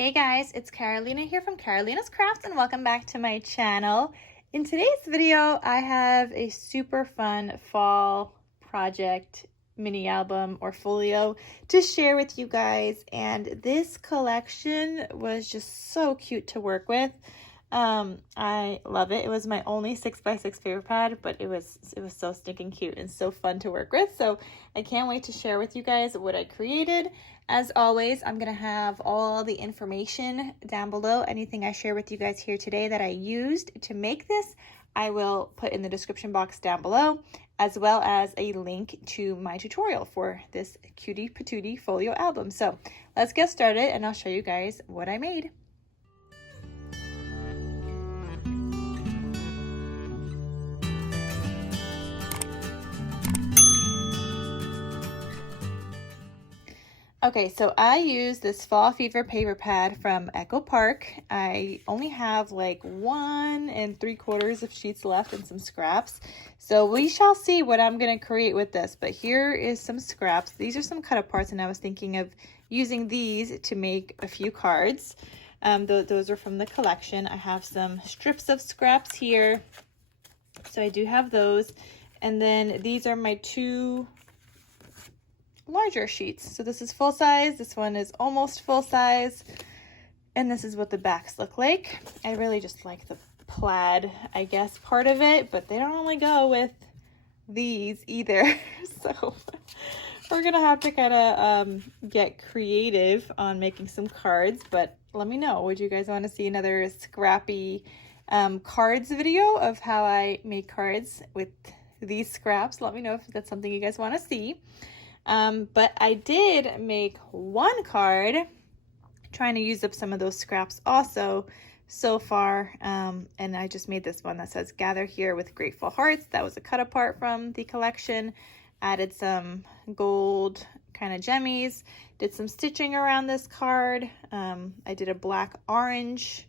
Hey guys, it's Carolina here from KarolinasKrafts and welcome back to my channel. In today's video, I have a super fun fall project mini album or folio to share with you guys, and this collection was just so cute to work with. I love it. It was my only 6x6 paper pad, but it was so stinking cute and so fun to work with. So I can't wait to share with you guys what I created. As always, I'm gonna have all the information down below. Anything I share with you guys here today that I used to make this, I will put in the description box down below, as well as a link to my tutorial for this cutie patootie folio album. So let's get started and I'll show you guys what I made. Okay, so I use this Fall Fever paper pad from Echo Park. I only have like 1 3/4 of sheets left and some scraps. So we shall see what I'm going to create with this. But here is some scraps. These are some cut aparts, and I was thinking of using these to make a few cards. Those are from the collection. I have some strips of scraps here. So I do have those. And then these are my 2 larger sheets. So this is full size, this one is almost full size, and this is what the backs look like. I really just like the plaid, I guess, part of it, but they don't only go with these either. So we're gonna have to kind of get creative on making some cards. But let me know, would you guys want to see another scrappy cards video of how I make cards with these scraps? Let me know if that's something you guys want to see. But I did make 1 card, trying to use up some of those scraps also so far, and I just made this one that says "Gather Here with Grateful Hearts." That was a cut apart from the collection. Added some gold kind of gemmies, did some stitching around this card. I did a black orange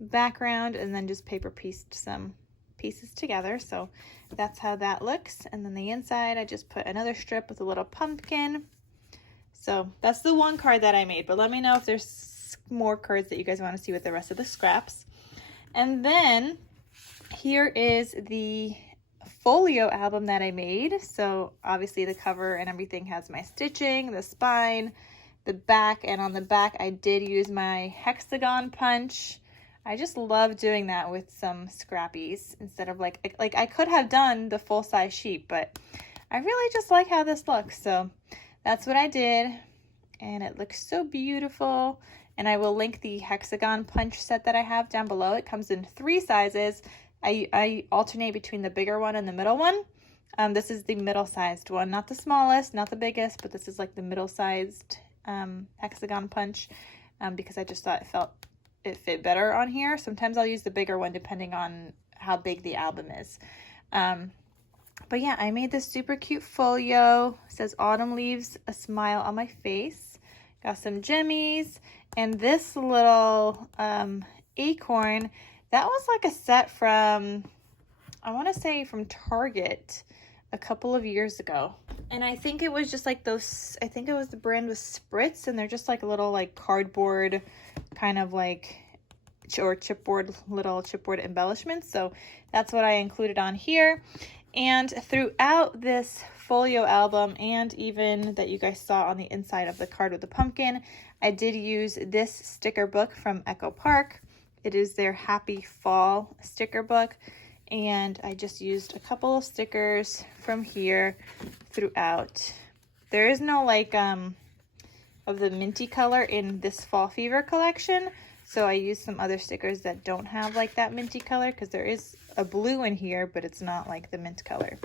background and then just paper pieced some pieces together. So that's how that looks. And then the inside, I just put another strip with a little pumpkin. So that's the 1 card that I made, but let me know if there's more cards that you guys want to see with the rest of the scraps. And then here is the folio album that I made. So obviously the cover and everything has my stitching, the spine, the back, and on the back I did use my hexagon punch. I just love doing that with some scrappies instead of like I could have done the full size sheet, but I really just like how this looks. So that's what I did, and it looks so beautiful. And I will link the hexagon punch set that I have down below. It comes in 3 sizes. I alternate between the bigger one and the middle one. This is the middle sized one, not the smallest, not the biggest, but this is like the middle sized hexagon punch, because I just thought it fit better on here. Sometimes I'll use the bigger one depending on how big the album is. But yeah, I made this super cute folio. It says "Autumn leaves a smile on my face." Got some gemmies, and this little acorn, that was like a set from, I want to say from Target a couple of years ago. And I think it was just like those, I think it was the brand was Spritz, and they're just like little like cardboard kind of like, or little chipboard embellishments. So that's what I included on here. And throughout this folio album, and even that you guys saw on the inside of the card with the pumpkin, I did use this sticker book from Echo Park. It is their Happy Fall sticker book, and I just used a couple of stickers from here throughout. There is no like of the minty color in this Fall Fever collection, so I used some other stickers that don't have like that minty color, because there is a blue in here, but it's not like the mint color.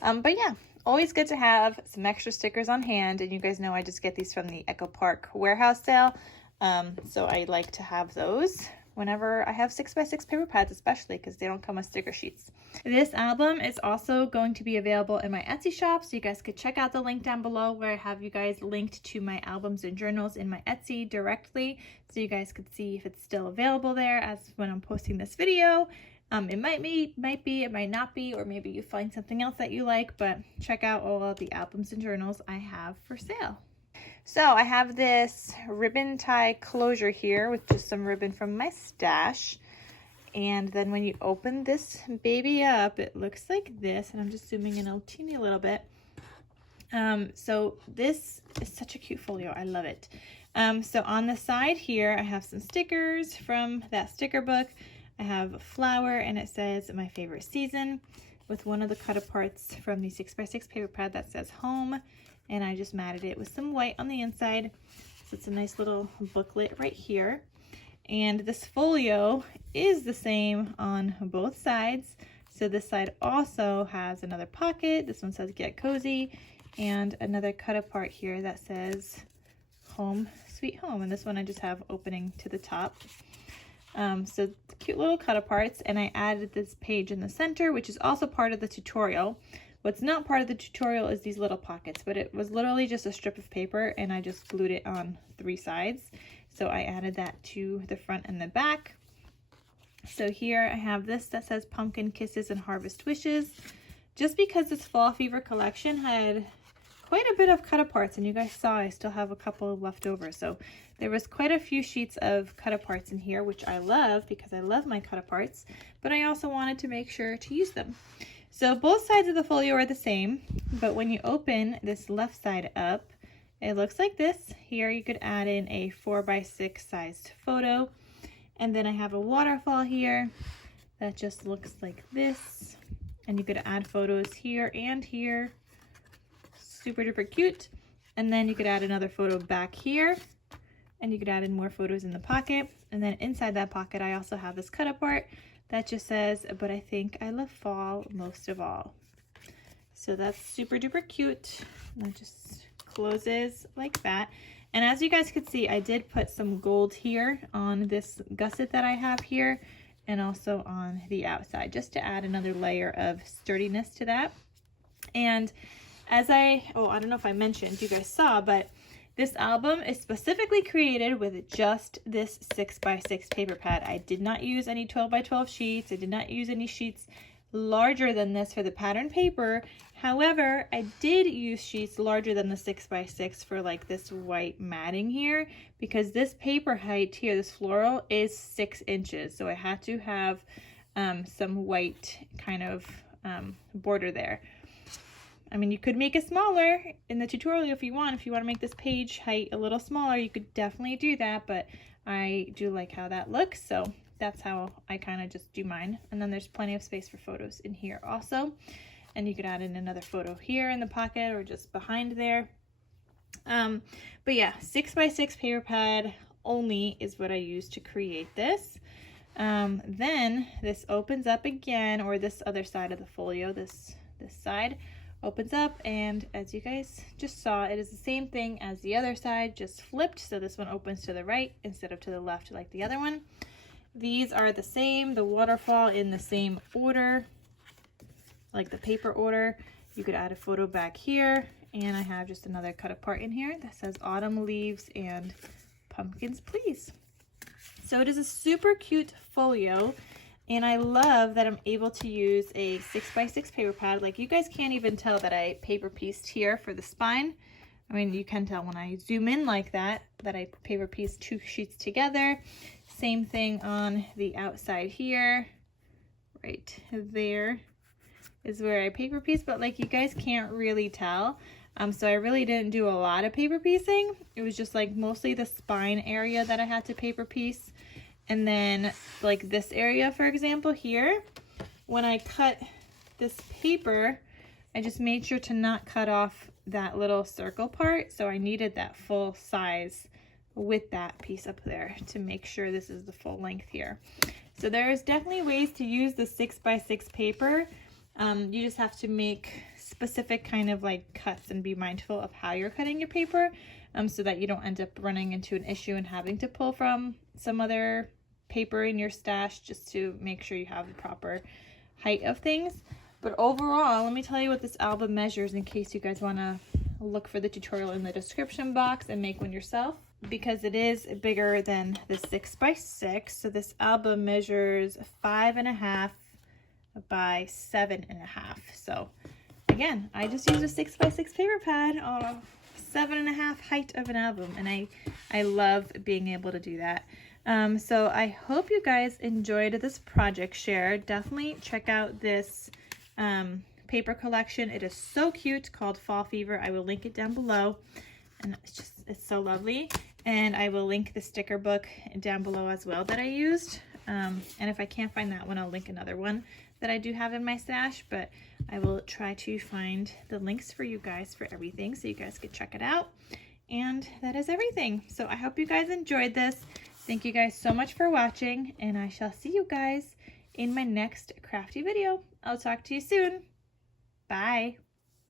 But yeah, always good to have some extra stickers on hand, and you guys know I just get these from the Echo Park warehouse sale, so I like to have those whenever I have 6x6 paper pads, especially because they don't come with sticker sheets. This album is also going to be available in my Etsy shop, so you guys could check out the link down below where I have you guys linked to my albums and journals in my Etsy directly, so you guys could see if it's still available there as when I'm posting this video. It might be, it might not be, or maybe you find something else that you like, but check out all of the albums and journals I have for sale. So I have this ribbon tie closure here with just some ribbon from my stash. And then when you open this baby up, it looks like this. And I'm just zooming in a teeny little bit. So this is such a cute folio. I love it. So on the side here, I have some stickers from that sticker book. I have a flower and it says my favorite season with one of the cut aparts from the 6x6 paper pad that says home. And I just matted it with some white on the inside. So it's a nice little booklet right here. And this folio is the same on both sides. So this side also has another pocket. This one says get cozy. And another cut apart here that says home sweet home, and this one I just have opening to the top. So cute little cut aparts, and I added this page in the center, which is also part of the tutorial. What's not part of the tutorial is these little pockets, but it was literally just a strip of paper and I just glued it on 3 sides. So I added that to the front and the back. So here I have this that says pumpkin kisses and harvest wishes. Just because this Fall Fever collection had quite a bit of cut aparts, and you guys saw I still have a couple left over, so there was quite a few sheets of cut aparts in here, which I love because I love my cut aparts, but I also wanted to make sure to use them. So both sides of the folio are the same, but when you open this left side up, it looks like this. Here you could add in a 4x6 sized photo, and then I have a waterfall here that just looks like this, and you could add photos here and here. Super duper cute. And then you could add another photo back here, and you could add in more photos in the pocket. And then inside that pocket I also have this cut apart that just says, but I think I love fall most of all. So that's super duper cute. And that just closes like that. And as you guys could see, I did put some gold here on this gusset that I have here, and also on the outside, just to add another layer of sturdiness to that. And as I don't know if I mentioned, you guys saw, but this album is specifically created with just this 6x6 paper pad. I did not use any 12x12 sheets. I did not use any sheets larger than this for the pattern paper. However, I did use sheets larger than the 6x6 for like this white matting here, because this paper height here, this floral, is 6 inches. So I had to have some white kind of border there. I mean, you could make it smaller in the tutorial if you want. If you want to make this page height a little smaller, you could definitely do that, but I do like how that looks, so that's how I kind of just do mine. And then there's plenty of space for photos in here also. And you could add in another photo here in the pocket or just behind there. But yeah, 6x6 paper pad only is what I used to create this. Then this opens up again, or this other side of the folio, this side opens up, and as you guys just saw, it is the same thing as the other side, just flipped. So this one opens to the right instead of to the left like the other one. These are the same, the waterfall in the same order, like the paper order. You could add a photo back here, and I have just another cut apart in here that says autumn leaves and pumpkins please. So it is a super cute folio. And I love that I'm able to use a 6x6 paper pad. Like, you guys can't even tell that I paper pieced here for the spine. I mean, you can tell when I zoom in like that I paper pieced 2 sheets together. Same thing on the outside here. Right there is where I paper pieced, but like, you guys can't really tell. So I really didn't do a lot of paper piecing. It was just like mostly the spine area that I had to paper piece. And then like this area, for example, here, when I cut this paper, I just made sure to not cut off that little circle part. So I needed that full size with that piece up there to make sure this is the full length here. So there's definitely ways to use the 6x6 paper. You just have to make specific kind of like cuts and be mindful of how you're cutting your paper, so that you don't end up running into an issue and having to pull from some other paper in your stash, just to make sure you have the proper height of things. But overall, let me tell you what this album measures in case you guys want to look for the tutorial in the description box and make one yourself, because it is bigger than the 6x6. So this album measures 5.5 by 7.5. So again, I just used a 6x6 paper pad. 7.5 height of an album, and I love being able to do that. So I hope you guys enjoyed this project share. Definitely check out this paper collection. It is so cute, called Fall Fever. I will link it down below, and it's so lovely. And I will link the sticker book down below as well that I used. And if I can't find that one, I'll link another one that I do have in my stash, but I will try to find the links for you guys for everything so you guys can check it out. And that is everything. So I hope you guys enjoyed this. Thank you guys so much for watching, and I shall see you guys in my next crafty video. I'll talk to you soon. Bye.